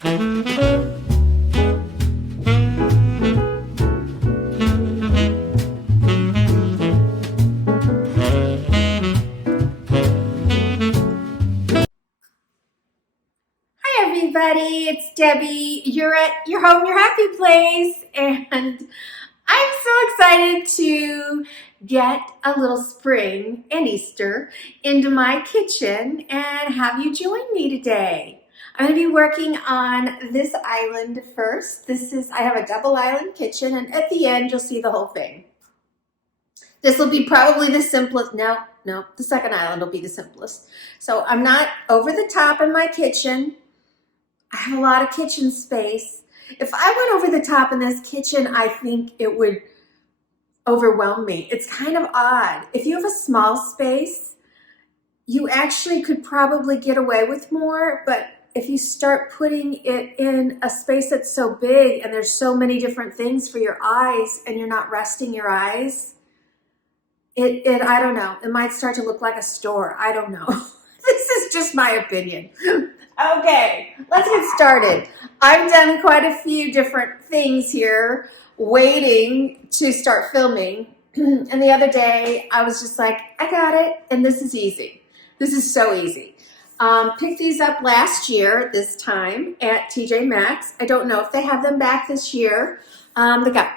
Everybody, it's Debbie. You're at your home, your happy place, and I'm so excited to get a little spring and Easter into my kitchen and have you join me today. I'm going to be working on this island first. I have a double island kitchen, and at the end you'll see the whole thing. This will be probably the simplest. No, the second island will be the simplest. So I'm not over the top in my kitchen. I have a lot of kitchen space. If I went over the top in this kitchen, I think it would overwhelm me. It's kind of odd. If you have a small space, you actually could probably get away with more, but if you start putting it in a space that's so big and there's so many different things for your eyes and you're not resting your eyes, I don't know, it might start to look like a store. I don't know. This is just my opinion. Okay, let's get started. I've done quite a few different things here, waiting to start filming. And the other day, I was just like, I got it, and this is easy. This is so easy. Picked these up last year, this time, at TJ Maxx. I don't know if they have them back this year. They got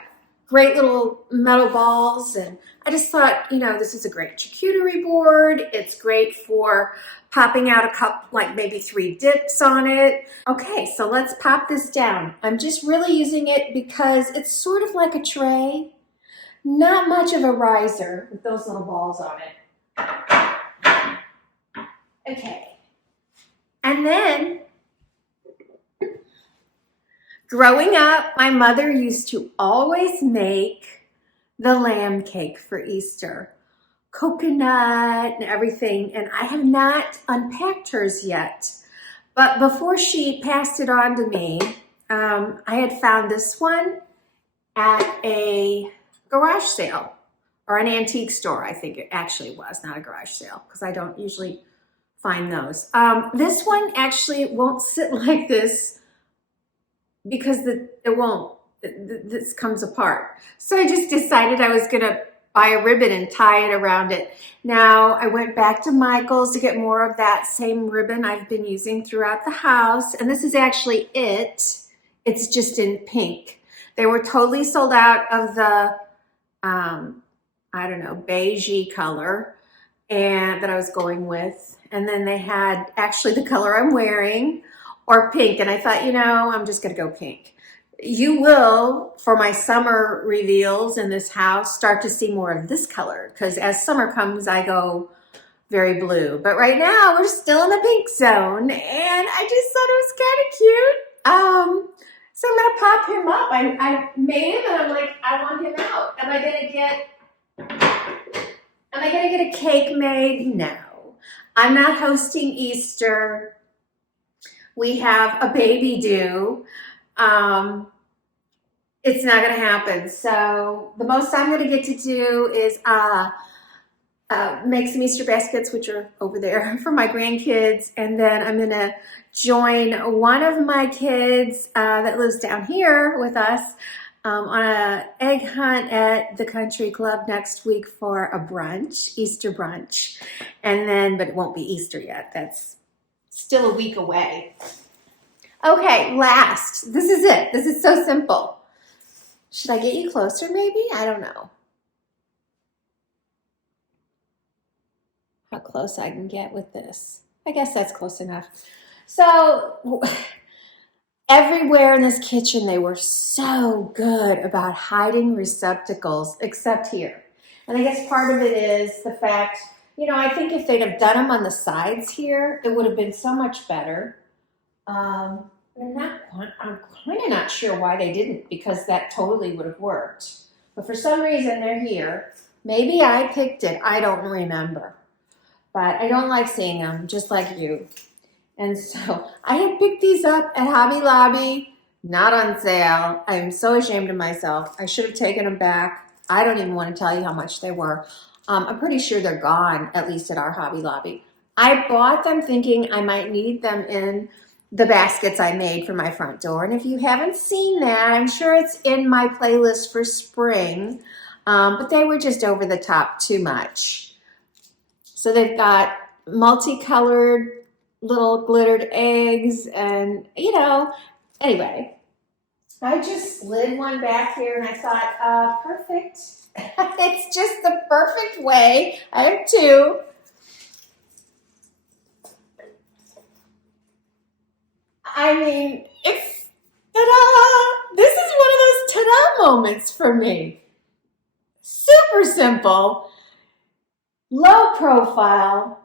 great little metal balls, and I just thought, this is a great charcuterie board. It's great for popping out a cup, like maybe 3 dips on it. Okay, so let's pop this down. I'm just really using it because it's sort of like a tray, not much of a riser with those little balls on it. Okay, and then growing up, my mother used to always make the lamb cake for Easter. Coconut and everything, and I have not unpacked hers yet. But before she passed it on to me, I had found this one at a garage sale or an antique store. I think it actually was, not a garage sale, because I don't usually find those. This one actually won't sit like this because this comes apart. So I just decided I was gonna buy a ribbon and tie it around it. Now, I went back to Michael's to get more of that same ribbon I've been using throughout the house, and this is actually it. It's just in pink. They were totally sold out of the, I don't know, beigey color and that I was going with. And then they had actually the color I'm wearing, or pink, and I thought, I'm just gonna go pink. You will, for my summer reveals in this house, start to see more of this color, because as summer comes, I go very blue. But right now, we're still in the pink zone, and I just thought it was kind of cute. So I'm gonna pop him up. I made him, and I'm like, I want him out. Am I gonna get a cake made? No. I'm not hosting Easter. We have a baby due. It's not going to happen. So the most I'm going to get to do is make some Easter baskets, which are over there, for my grandkids. And then I'm going to join one of my kids that lives down here with us on an egg hunt at the country club next week for a brunch, Easter brunch. And then, but it won't be Easter yet. That's still a week away. Okay, last. This is it. This is so simple. Should I get you closer maybe? I don't know how close I can get with this. I guess that's close enough. So everywhere in this kitchen, they were so good about hiding receptacles, except here. And I guess part of it is the fact, I think if they'd have done them on the sides here, it would have been so much better. I'm kind of not sure why they didn't, because that totally would have worked. But for some reason, they're here. Maybe I picked it. I don't remember. But I don't like seeing them, just like you. And so I had picked these up at Hobby Lobby, not on sale. I'm so ashamed of myself. I should have taken them back. I don't even want to tell you how much they were. I'm pretty sure they're gone, at least at our Hobby Lobby. I bought them thinking I might need them in the baskets I made for my front door. And if you haven't seen that, I'm sure it's in my playlist for spring, but they were just over the top too much. So they've got multicolored little glittered eggs and, anyway, I just slid one back here and I thought, perfect. It's just the perfect way. I have two. I mean, it's ta-da! This is one of those ta-da moments for me. Super simple, low profile.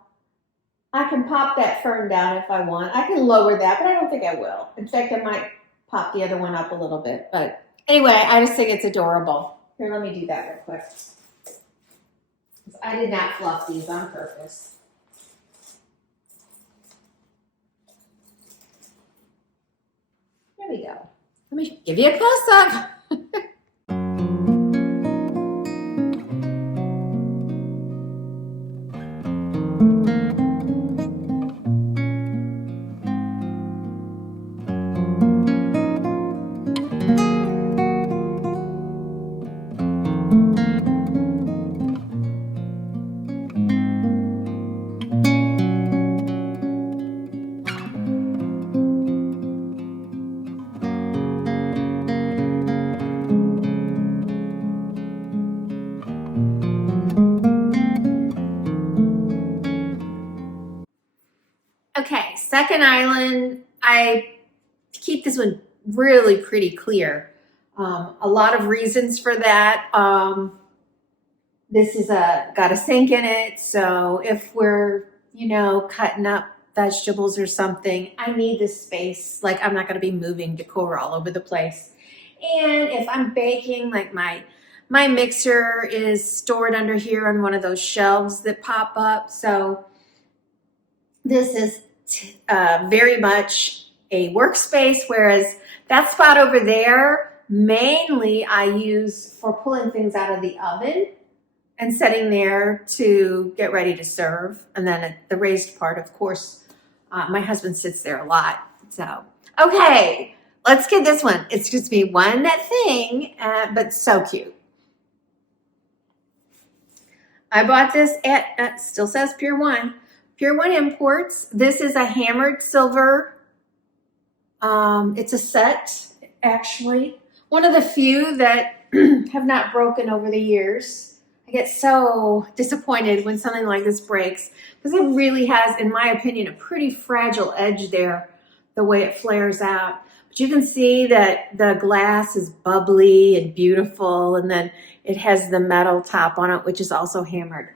I can pop that fern down if I want. I can lower that, but I don't think I will. In fact, I might pop the other one up a little bit. But anyway, I just think it's adorable. Here, let me do that real quick. I did not fluff these on purpose. There we go. Let me give you a close-up. Okay, second island. I keep this one really pretty clear. A lot of reasons for that. This is got a sink in it, so if we're, cutting up vegetables or something, I need this space. Like, I'm not going to be moving decor all over the place. And if I'm baking, like my mixer is stored under here on one of those shelves that pop up. So this is very much a workspace, whereas that spot over there, mainly I use for pulling things out of the oven and setting there to get ready to serve. And then at the raised part, of course, my husband sits there a lot. So, okay, let's get this one. It's just me one thing, but so cute. I bought this at, still says Pier 1. Pier 1 Imports. This is a hammered silver. It's a set, actually. One of the few that have not broken over the years. I get so disappointed when something like this breaks because it really has, in my opinion, a pretty fragile edge there, the way it flares out. But you can see that the glass is bubbly and beautiful, and then it has the metal top on it, which is also hammered.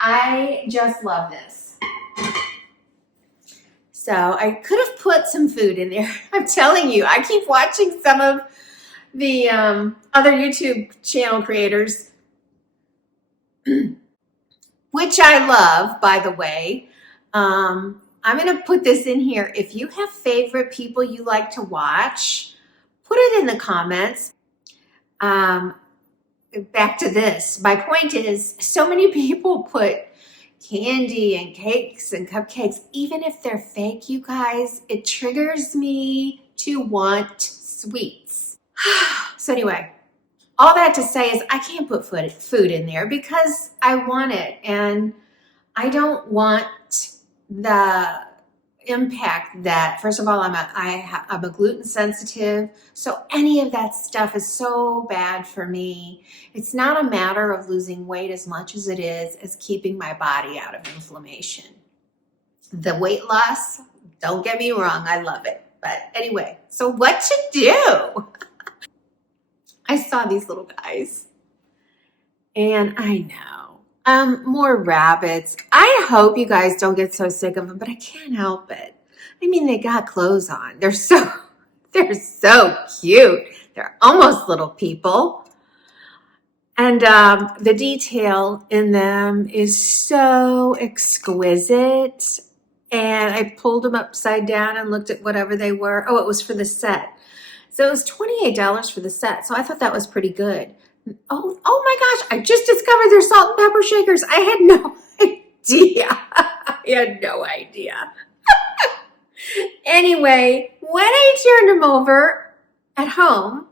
I just love this. So I could have put some food in there. I'm telling you, I keep watching some of the other YouTube channel creators, which I love, by the way. I'm going to put this in here. If you have favorite people you like to watch, put it in the comments. Back to this. My point is, so many people put candy and cakes and cupcakes, even if they're fake, you guys, it triggers me to want sweets. So anyway, all that to say is I can't put food in there because I want it, and I don't want the impact that, first of all, I'm a gluten sensitive, so any of that stuff is so bad for me. It's not a matter of losing weight as much as it is as keeping my body out of inflammation. The weight loss, don't get me wrong, I love it. But anyway, so what to do? I saw these little guys, and I know. More rabbits. I hope you guys don't get so sick of them, but I can't help it. I mean, they got clothes on. They're so cute. They're almost little people. And the detail in them is so exquisite. And I pulled them upside down and looked at whatever they were. Oh, it was for the set. So it was $28 for the set. So I thought that was pretty good. Oh my gosh, I just discovered there's salt and pepper shakers. I had no idea. I had no idea. Anyway, when I turned them over at home,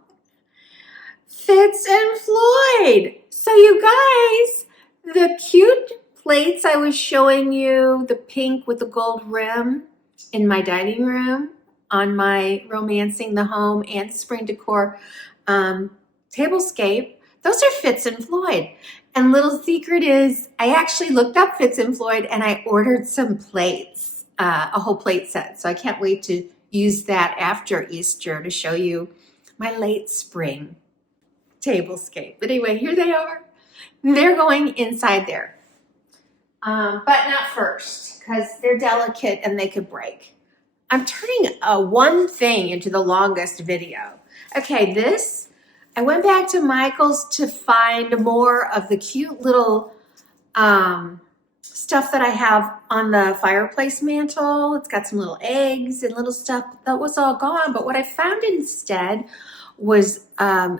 Fitz and Floyd. So you guys, the cute plates I was showing you, the pink with the gold rim in my dining room on my Romancing the Home and Spring Decor tablescape, those are Fitz and Floyd. And little secret is I actually looked up Fitz and Floyd and I ordered some plates, a whole plate set. So I can't wait to use that after Easter to show you my late spring tablescape. But anyway, here they are. They're going inside there, but not first because they're delicate and they could break. I'm turning one thing into the longest video. Okay, this, I went back to Michael's to find more of the cute little stuff that I have on the fireplace mantle. It's got some little eggs and little stuff. That was all gone, but what I found instead was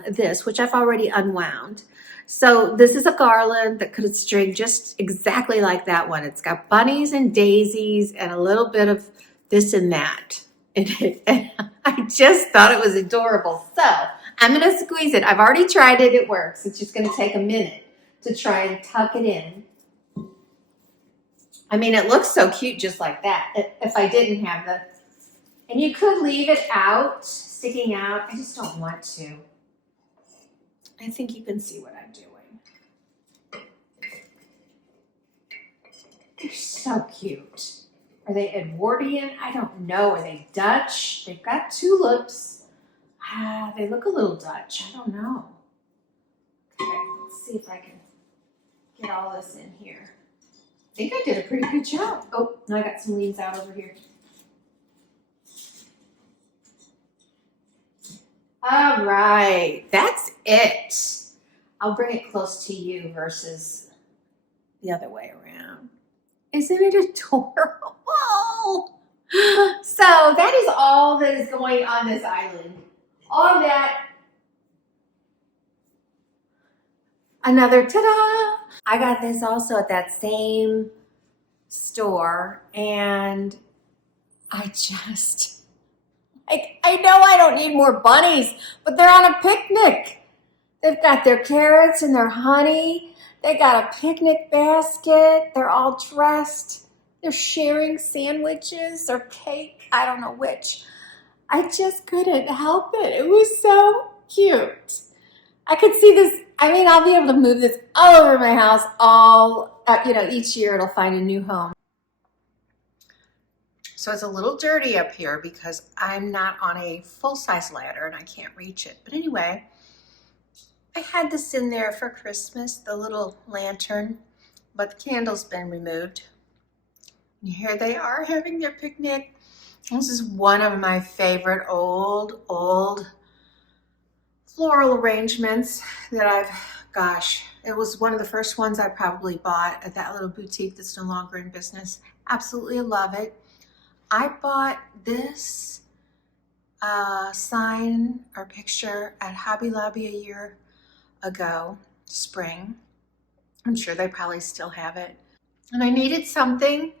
this, which I've already unwound. So this is a garland that could string just exactly like that one. It's got bunnies and daisies and a little bit of this and that in it. And I just thought it was adorable. So I'm going to squeeze it. I've already tried it. It works. It's just going to take a minute to try and tuck it in. I mean, it looks so cute just like that. If I didn't have the, and you could leave it out, sticking out. I just don't want to. I think you can see what I'm doing. They're so cute. Are they Edwardian? I don't know. Are they Dutch? They've got tulips. They look a little Dutch. I don't know. Okay, let's see if I can get all this in here. I think I did a pretty good job. Oh, no, I got some leaves out over here. All right, that's it. I'll bring it close to you versus the other way around. Isn't it adorable? So that is all that is going on this island. All that. Another ta-da! I got this also at that same store, and I know I don't need more bunnies, but they're on a picnic. They've got their carrots and their honey. They got a picnic basket. They're all dressed. They're sharing sandwiches or cake. I don't know which. I just couldn't help it. It was so cute. I could see this. I mean, I'll be able to move this all over my house. Each year it'll find a new home. So it's a little dirty up here because I'm not on a full-size ladder and I can't reach it. But anyway, I had this in there for Christmas, the little lantern, but the candle's been removed. And here they are having their picnic. This is one of my favorite old floral arrangements that it was one of the first ones I probably bought at that little boutique that's no longer in business. Absolutely love it. I bought this sign or picture at Hobby Lobby a year ago, spring. I'm sure they probably still have it. And I needed something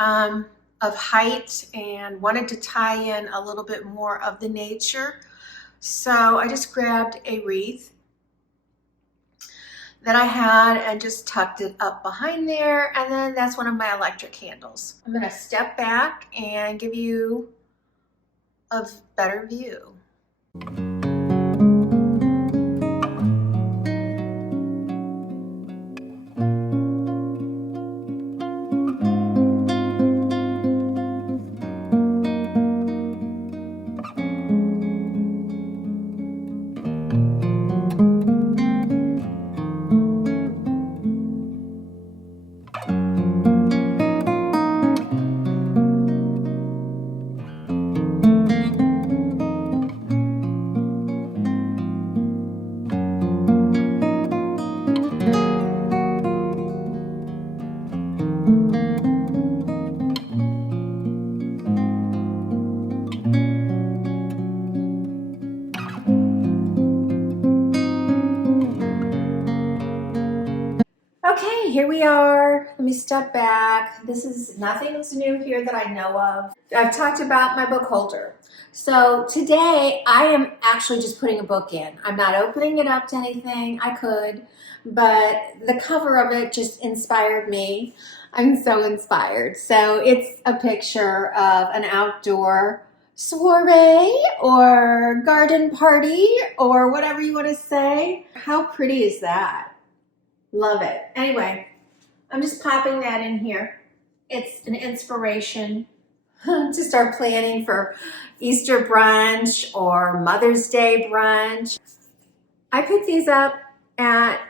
of height and wanted to tie in a little bit more of the nature. So I just grabbed a wreath that I had and just tucked it up behind there. And then that's one of my electric candles. I'm gonna step back and give you a better view. Okay, here we are. Let me step back. Nothing's new here that I know of. I've talked about my book holder. So today I am actually just putting a book in. I'm not opening it up to anything. I could, but the cover of it just inspired me. I'm so inspired. So it's a picture of an outdoor soiree or garden party or whatever you want to say. How pretty is that? Love it. Anyway, I'm just popping that in here. It's an inspiration to start planning for Easter brunch or Mother's Day brunch. I pick these up at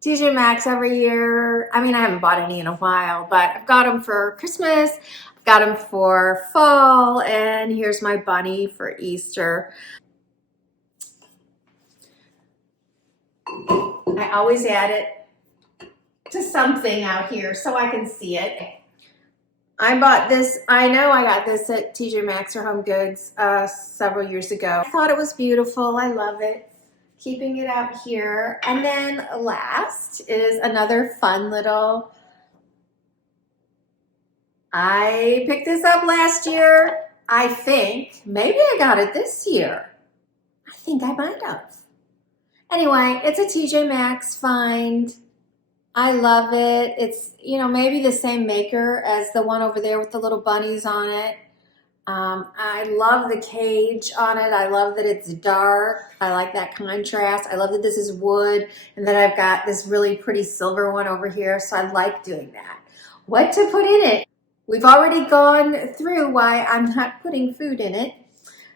TJ Maxx every year. I mean, I haven't bought any in a while, but I've got them for Christmas, I've got them for fall, and here's my bunny for Easter. I always add it to something out here so I can see it. I bought this, I know I got this at TJ Maxx or Home Goods several years ago. I thought it was beautiful. I love it. Keeping it out here. And then last is another fun little, I picked this up last year. I think, maybe I got it this year. I think I might have. Anyway, it's a TJ Maxx find. I love it. It's, maybe the same maker as the one over there with the little bunnies on it. I love the cage on it. I love that it's dark. I like that contrast. I love that this is wood and that I've got this really pretty silver one over here. So I like doing that. What to put in it? We've already gone through why I'm not putting food in it.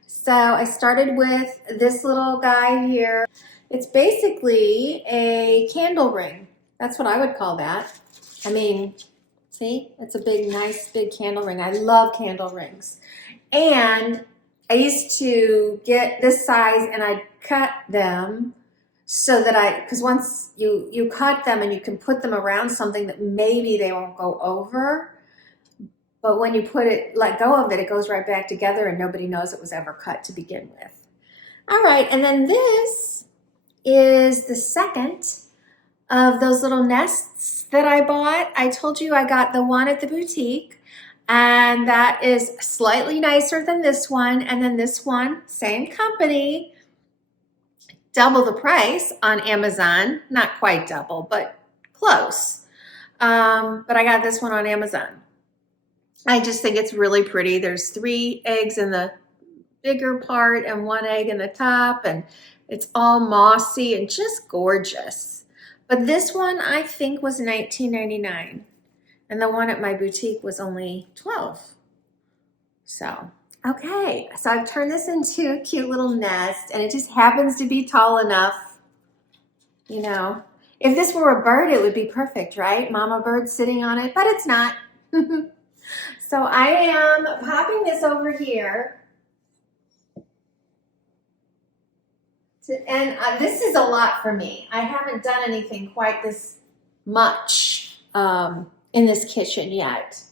So I started with this little guy here. It's basically a candle ring. That's what I would call that. I mean, see, it's a big, nice, big candle ring. I love candle rings. And I used to get this size and I'd cut them so that because once you cut them and you can put them around something that maybe they won't go over, but when you let go of it, it goes right back together and nobody knows it was ever cut to begin with. All right, and then this is the second of those little nests that I bought. I told you I got the one at the boutique, and that is slightly nicer than this one. And then this one, same company, double the price on Amazon. Not quite double, but close. But I got this one on Amazon. I just think it's really pretty. There's 3 eggs in the bigger part and 1 egg in the top, and it's all mossy and just gorgeous. But this one I think was $19.99, and the one at my boutique was only $12. So, okay, so I've turned this into a cute little nest, and it just happens to be tall enough. If this were a bird, it would be perfect, right? Mama bird sitting on it, but it's not. So I am popping this over here. And this is a lot for me. I haven't done anything quite this much in this kitchen yet.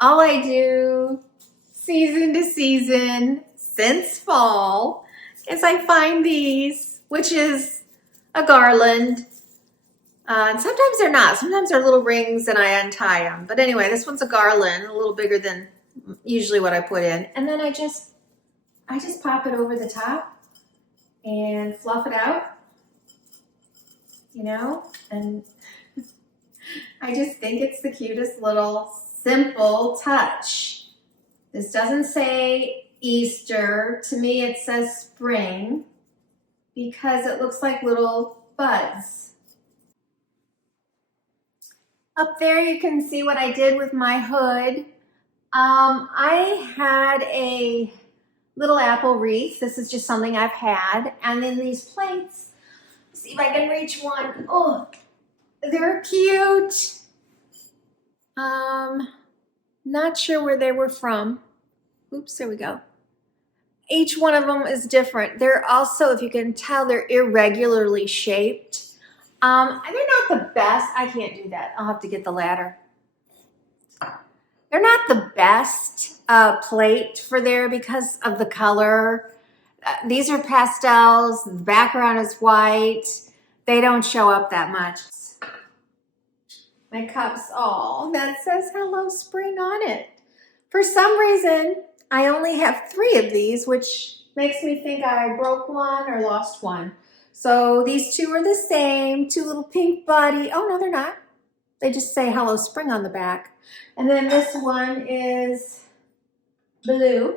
All I do season to season since fall is I find these, which is a garland And sometimes they're not. Sometimes they're little rings and I untie them. But anyway, this one's a garland, a little bigger than usually what I put in. And then I just pop it over the top and fluff it out, you know, and I just think it's the cutest little simple touch. This doesn't say Easter. To me, it says spring because it looks like little buds. Up there, you can see what I did with my hood. I had a little apple wreath. This is just something I've had. And then these plates, see if I can reach one. Oh, they're cute. Not sure where they were from. Oops, there we go. Each one of them is different. They're also, if you can tell, they're irregularly shaped. They're not the best. I can't do that. I'll have to get the ladder. They're not the best plate for there because of the color. These are pastels. The background is white. They don't show up that much. My cups, oh, that says Hello Spring on it. For some reason, I only have 3 of these, which makes me think I broke one or lost one. So these 2 are the same, 2 little pink buddy. Oh, no, they're not. They just say Hello Spring on the back. And then this one is blue.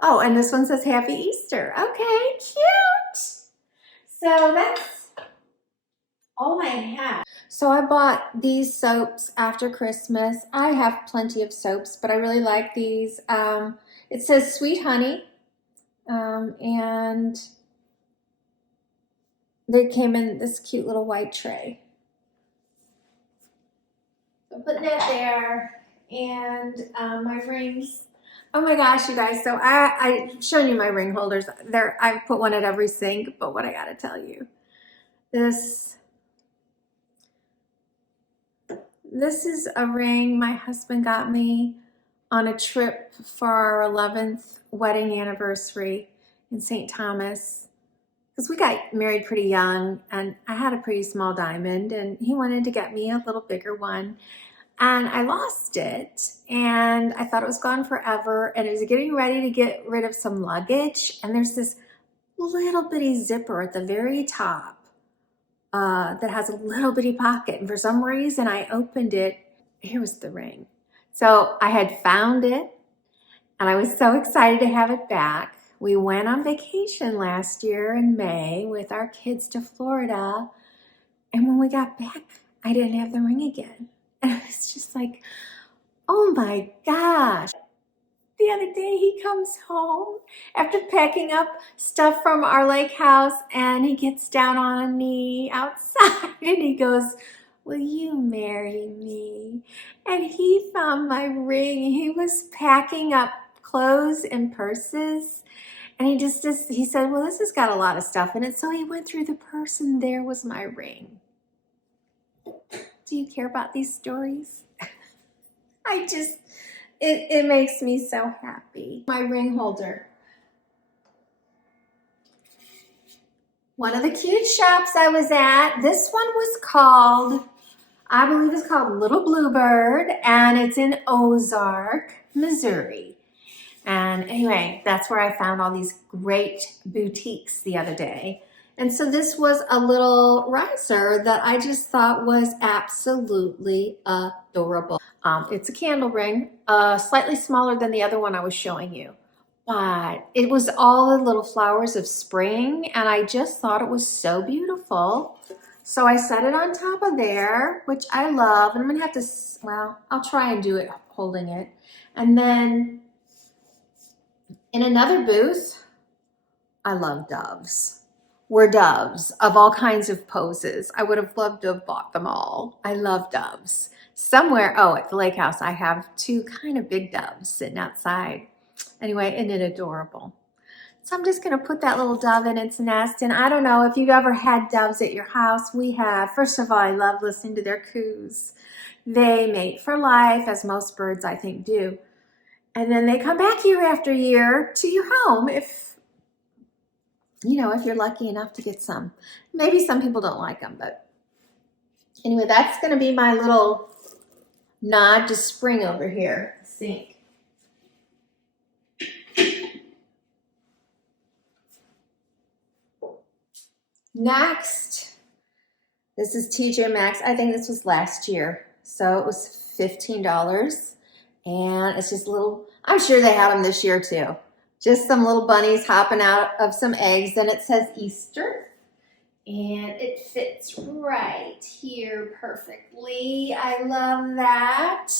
Oh, and this one says Happy Easter. Okay, cute. So that's all I have. So I bought these soaps after Christmas. I have plenty of soaps, but I really like these. It says Sweet Honey, and they came in this cute little white tray. So I'm putting that there, and my rings. Oh my gosh, you guys, so I've shown you my ring holders. I've put one at every sink, but what I gotta tell you, this is a ring my husband got me on a trip for our 11th wedding anniversary in St. Thomas. Because we got married pretty young and I had a pretty small diamond and he wanted to get me a little bigger one. And I lost it and I thought it was gone forever and it was getting ready to get rid of some luggage. And there's this little bitty zipper at the very top that has a little bitty pocket. And for some reason I opened it. Here was the ring. So I had found it and I was so excited to have it back. We went on vacation last year in May with our kids to Florida. And when we got back, I didn't have the ring again. And I was just like, oh my gosh. The other day he comes home after packing up stuff from our lake house and he gets down on a knee outside and he goes, will you marry me? And he found my ring. He was packing up clothes and purses and he said, well, this has got a lot of stuff in it. So he went through the purse and there was my ring. Do you care about these stories? It makes me so happy. My ring holder. One of the cute shops I was at, this one was called, I believe it's called Little Bluebird, and it's in Ozark, Missouri. And anyway, that's where I found all these great boutiques the other day. And so this was a little riser that I just thought was absolutely adorable. It's a candle ring, slightly smaller than the other one I was showing you. But it was all the little flowers of spring, and I just thought it was so beautiful. So I set it on top of there, which I love. And I'm going to have to, well, I'll try and do it holding it. And then in another booth, I love doves. Were doves of all kinds of poses. I would have loved to have bought them all. I love doves. Somewhere, oh, at the lake house, I have 2 kind of big doves sitting outside. Anyway, isn't it adorable? So I'm just going to put that little dove in its nest. And I don't know if you've ever had doves at your house. We have. First of all, I love listening to their coos. They mate for life, as most birds, I think, do. And then they come back year after year to your home if you're lucky enough to get some. Maybe some people don't like them, but Anyway, that's going to be my little nod to spring over here. Sink. Next, this is TJ Maxx. I think this was last year. So it was $15. And it's just little, I'm sure they had them this year too. Just some little bunnies hopping out of some eggs. And it says Easter. And it fits right here perfectly. I love that.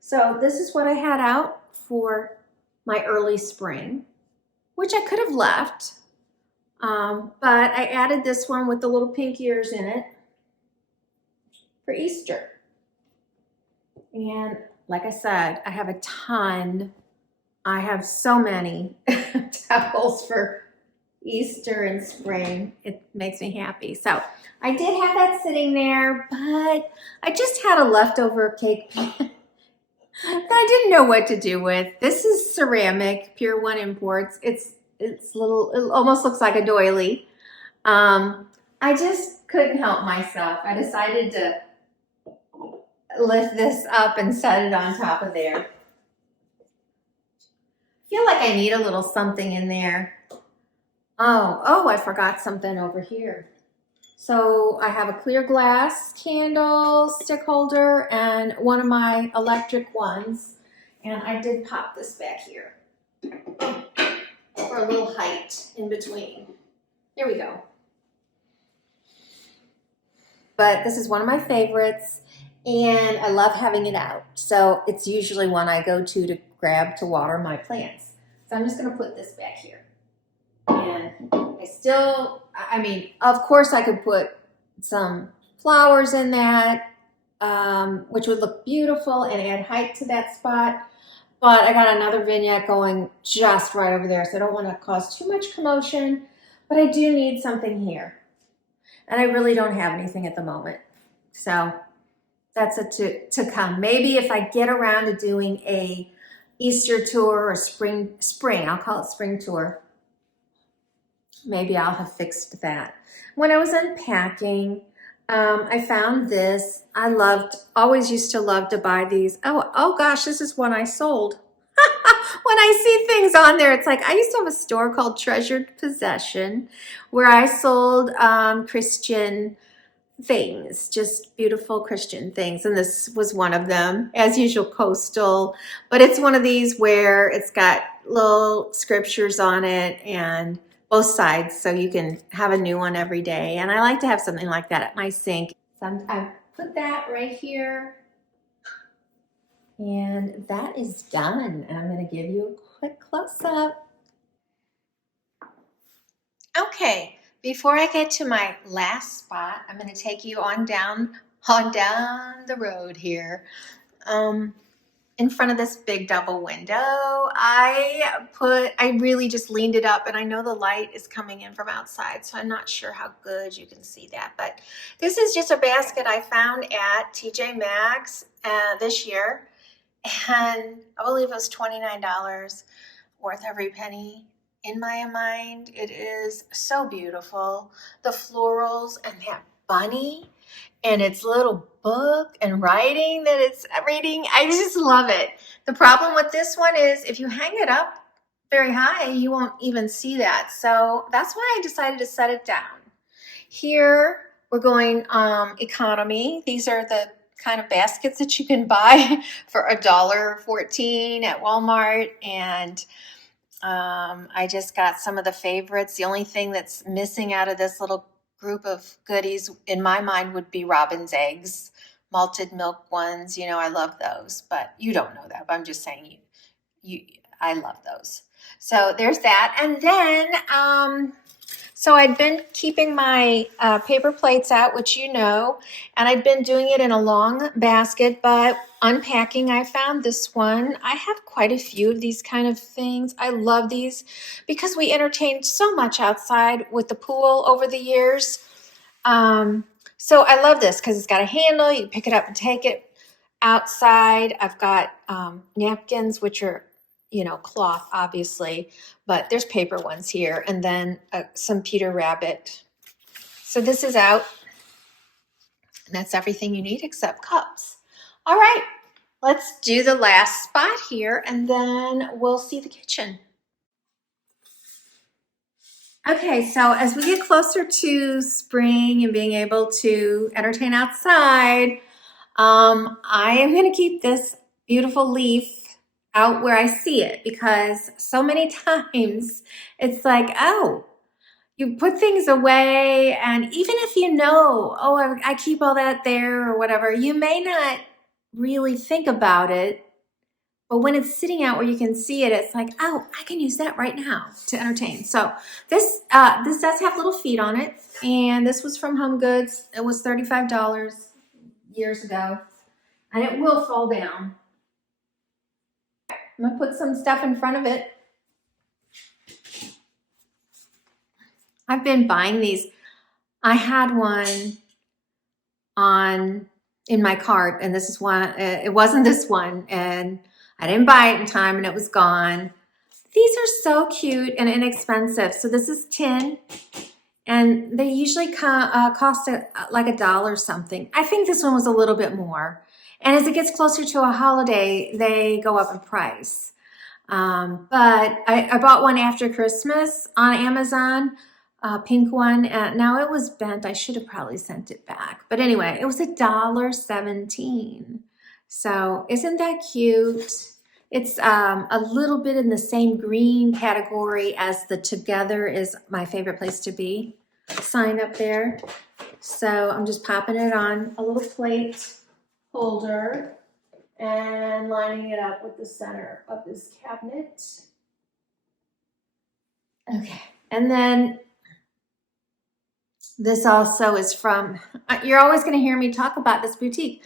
So this is what I had out for my early spring, which I could have left. But I added this one with the little pink ears in it for Easter. And like I said, I have a ton. I have so many towels for Easter and spring. It makes me happy. So I did have that sitting there, but I just had a leftover cake pan that I didn't know what to do with. This is ceramic, Pier 1 Imports. It's little, it almost looks like a doily. I just couldn't help myself. I decided to lift this up and set it on top of there. I feel like I need a little something in there. Oh, I forgot something over here. So I have a clear glass candle stick holder and one of my electric ones. And I did pop this back here for a little height in between. There we go. But this is one of my favorites and I love having it out. So it's usually one I go to grab to water my plants. So I'm just gonna put this back here. And I mean, of course I could put some flowers in that, which would look beautiful and add height to that spot. But I got another vignette going just right over there, so I don't want to cause too much commotion, but I do need something here. And I really don't have anything at the moment. So that's to come. Maybe if I get around to doing a Easter tour or spring, I'll call it spring tour, maybe I'll have fixed that. When I was unpacking, I found this. Always used to love to buy these. Oh gosh, this is one I sold. When I see things on there, it's like, I used to have a store called Treasured Possession where I sold Christian things, just beautiful Christian things. And this was one of them, as usual, coastal, but it's one of these where it's got little scriptures on it and both sides, so you can have a new one every day. And I like to have something like that at my sink. So I put that right here. And that is done. And I'm going to give you a quick close-up. Okay, before I get to my last spot, I'm going to take you on down the road here. In front of this big double window, I really just leaned it up, and I know the light is coming in from outside, so I'm not sure how good you can see that. But this is just a basket I found at TJ Maxx this year, and I believe it was $29, worth every penny in my mind. It is so beautiful. The florals and that bunny and its little book and writing that it's reading. I just love it. The problem with this one is if you hang it up very high, you won't even see that. So that's why I decided to set it down. Here we're going economy. These are the kind of baskets that you can buy for $1.14 at Walmart. And I just got some of the favorites. The only thing that's missing out of this little group of goodies in my mind would be robin's eggs, malted milk ones. You know, I love those, but you don't know that, but I'm just saying I love those. So there's that. And then, so I'd been keeping my paper plates out, which you know, and I'd been doing it in a long basket, but unpacking, I found this one. I have quite a few of these kind of things. I love these because we entertained so much outside with the pool over the years. So I love this because it's got a handle. You can pick it up and take it outside. I've got napkins, which are, you know, cloth, obviously, but there's paper ones here, and then some Peter Rabbit. So this is out. That's everything you need except cups. All right, let's do the last spot here and then we'll see the kitchen. Okay, so as we get closer to spring and being able to entertain outside, I am going to keep this beautiful leaf out where I see it, because so many times it's like, oh, you put things away, and even if you know, oh, I keep all that there or whatever, you may not really think about it. But when it's sitting out where you can see it, it's like, oh, I can use that right now to entertain. So this does have little feet on it, and this was from Home Goods. It was $35 years ago, and it will fall down. I'm gonna put some stuff in front of it. I've been buying these. I had one in my cart, and this is one. It wasn't this one, and I didn't buy it in time, and it was gone. These are so cute and inexpensive. So this is tin, and they usually cost like $1 something. I think this one was a little bit more. And as it gets closer to a holiday, they go up in price. But I bought one after Christmas on Amazon, a pink one. Now it was bent. I should have probably sent it back. But anyway, it was $1.17. So isn't that cute? It's a little bit in the same green category as the Together is my favorite place to be sign up there. So I'm just popping it on a little plate holder and lining it up with the center of this cabinet. Okay, and then this also is from, you're always going to hear me talk about this boutique.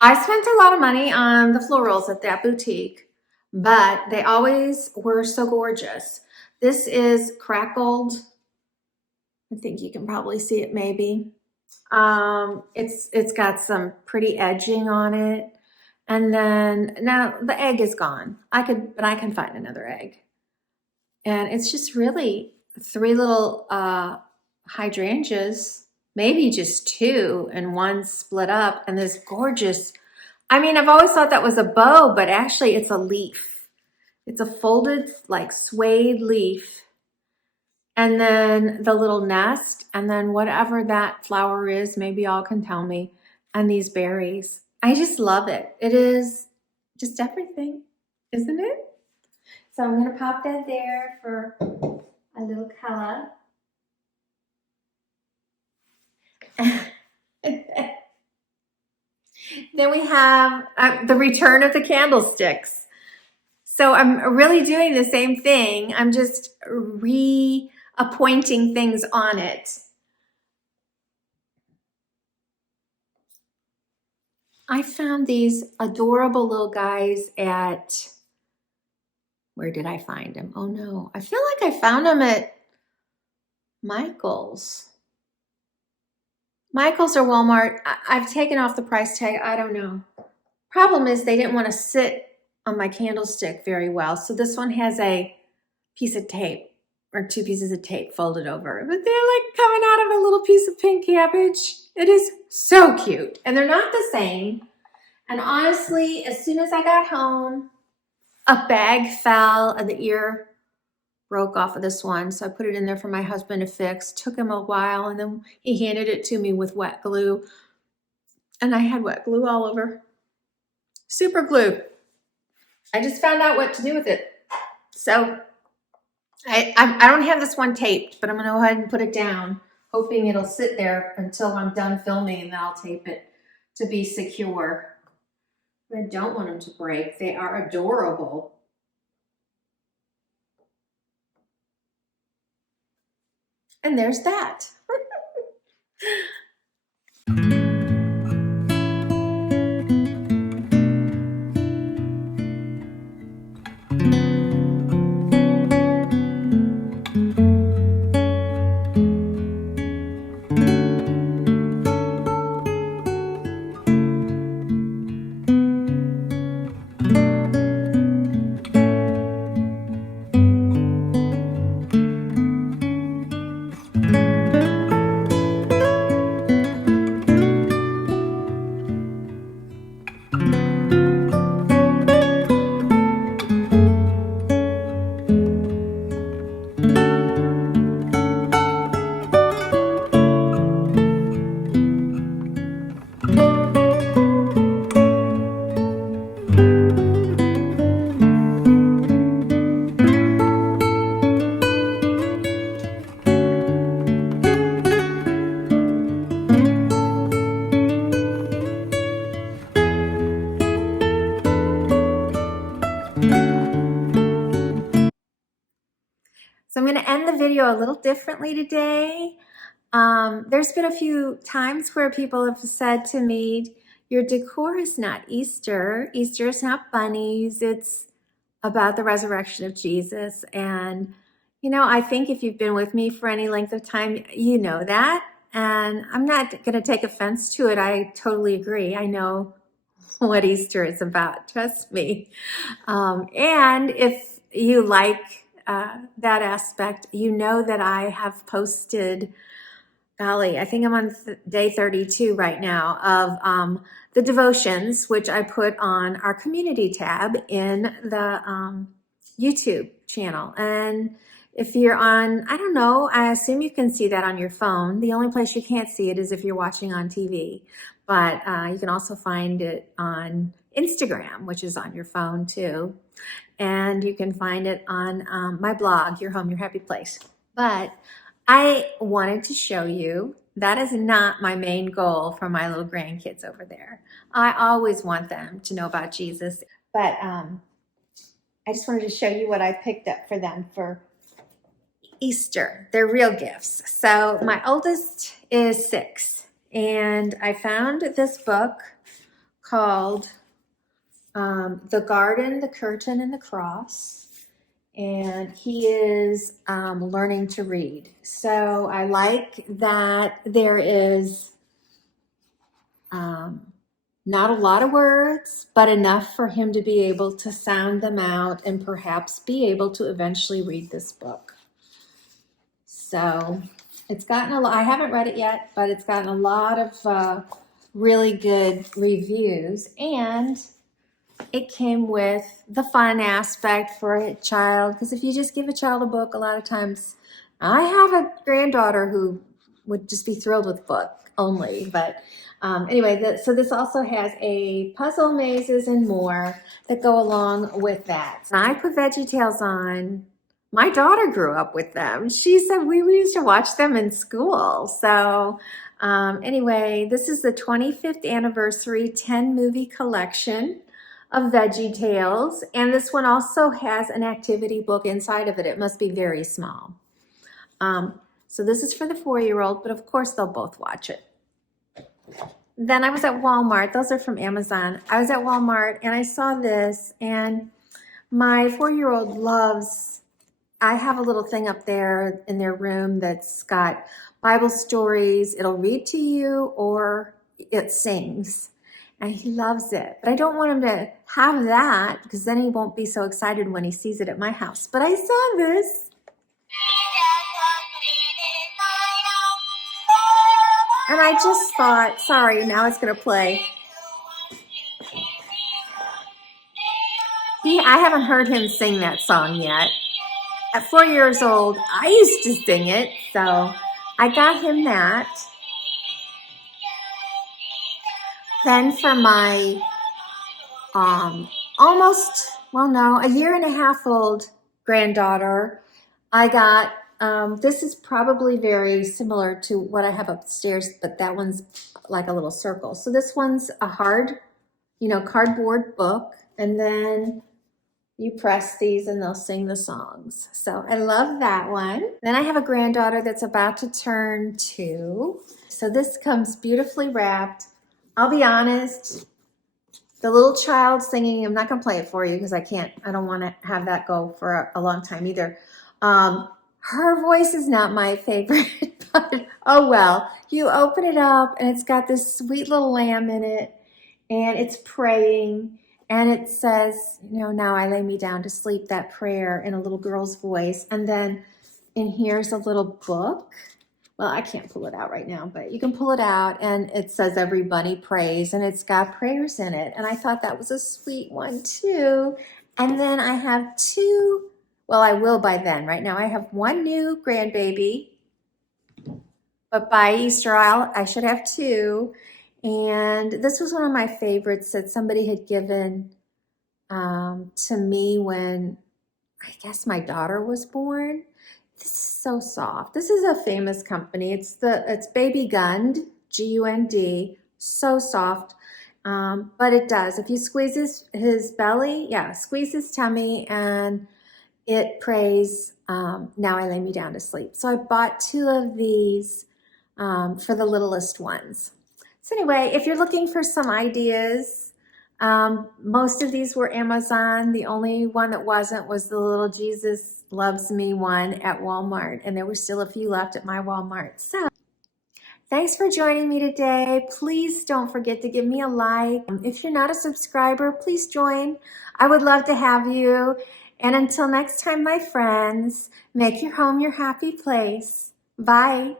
I spent a lot of money on the florals at that boutique, but they always were so gorgeous. This is crackled. I think you can probably see it maybe. It's got some pretty edging on it. And then now the egg is gone. But I can find another egg. And it's just really 3 little hydrangeas, maybe just 2, and 1 split up, and this gorgeous, I mean, I've always thought that was a bow, but actually it's a leaf. It's a folded like suede leaf. And then the little nest, and then whatever that flower is, maybe y'all can tell me, and these berries. I just love it. It is just everything, isn't it? So I'm gonna pop that there for a little color. Then we have the return of the candlesticks. So I'm really doing the same thing. I'm just reappointing things on it. I found these adorable little guys at, where did I find them? Oh no, I feel like I found them at Michael's. Michael's or Walmart. I've taken off the price tag. I don't know. Problem is they didn't want to sit on my candlestick very well. So this one has a piece of tape, or 2 pieces of tape folded over. But they're like coming out of a little piece of pink cabbage. It is so cute. And they're not the same. And honestly, as soon as I got home, a bag fell and the ear broke off of this one. So I put it in there for my husband to fix. Took him a while, and then he handed it to me with wet glue. And I had wet glue all over. Super glue. I just found out what to do with it. So I don't have this one taped, but I'm going to go ahead and put it down, hoping it'll sit there until I'm done filming, and then I'll tape it to be secure. But I don't want them to break. They are adorable. And there's that. I'm going to end the video a little differently today. There's been a few times where people have said to me, your decor is not Easter. Easter is not bunnies. It's about the resurrection of Jesus. And, you know, I think if you've been with me for any length of time, you know that. And I'm not going to take offense to it. I totally agree. I know what Easter is about. Trust me. And if you like that aspect, you know that I have posted, golly, I think I'm on day 32 right now of the devotions, which I put on our community tab in the YouTube channel. And if you're on, I don't know, I assume you can see that on your phone. The only place you can't see it is if you're watching on TV. But you can also find it on Instagram, which is on your phone too. And you can find it on my blog, Your Home, Your Happy Place. But I wanted to show you that is not my main goal for my little grandkids over there. I always want them to know about Jesus. But I just wanted to show you what I picked up for them for Easter. They're real gifts. So my oldest is 6. And I found this book called The Garden, the Curtain, and the Cross. And he is learning to read. So I like that there is not a lot of words, but enough for him to be able to sound them out and perhaps be able to eventually read this book. So it's gotten a lot, I haven't read it yet, but it's gotten a lot of really good reviews, and it came with the fun aspect for a child, because if you just give a child a book, a lot of times, I have a granddaughter who would just be thrilled with book only, but anyway, so this also has a puzzle, mazes, and more that go along with that. And I put VeggieTales on. My daughter grew up with them. She said we used to watch them in school. So anyway, this is the 25th anniversary 10 movie collection of VeggieTales. And this one also has an activity book inside of it. It must be very small. So this is for the 4-year-old, but of course they'll both watch it. Then I was at Walmart. Those are from Amazon. I was at Walmart and I saw this, and my 4-year-old loves, I have a little thing up there in their room that's got Bible stories. It'll read to you or it sings. And he loves it. But I don't want him to have that because then he won't be so excited when he sees it at my house. But I saw this. And I just thought, sorry, now it's going to play. I haven't heard him sing that song yet. At 4 years old, I used to sing it, so I got him that. Then for my a year and a half old granddaughter, I got, this is probably very similar to what I have upstairs, but that one's like a little circle. So this one's a hard, cardboard book, and then you press these and they'll sing the songs. So I love that one. Then I have a granddaughter that's about to turn 2. So this comes beautifully wrapped. I'll be honest, the little child singing, I'm not going to play it for you because I don't want to have that go for a long time either. Her voice is not my favorite, but oh well. You open it up and it's got this sweet little lamb in it, and it's praying. And it says, now I lay me down to sleep, that prayer in a little girl's voice. And then in here's a little book. Well, I can't pull it out right now, but you can pull it out, and it says every bunny prays, and it's got prayers in it. And I thought that was a sweet one too. And then I have 2, well, I will by then. Right now I have 1 new grandbaby, but by Easter I should have 2. And this was one of my favorites that somebody had given to me when I guess my daughter was born. This is so soft. This is a famous company. It's Baby Gund, Gund, so soft. But it does. If you squeeze his belly, squeeze his tummy, and it prays, Now I lay me down to sleep. So I bought 2 of these for the littlest ones. So anyway, if you're looking for some ideas, most of these were Amazon. The only one that wasn't was the little Jesus Loves Me one at Walmart. And there were still a few left at my Walmart. So thanks for joining me today. Please don't forget to give me a like. If you're not a subscriber, please join. I would love to have you. And until next time, my friends, make your home your happy place. Bye.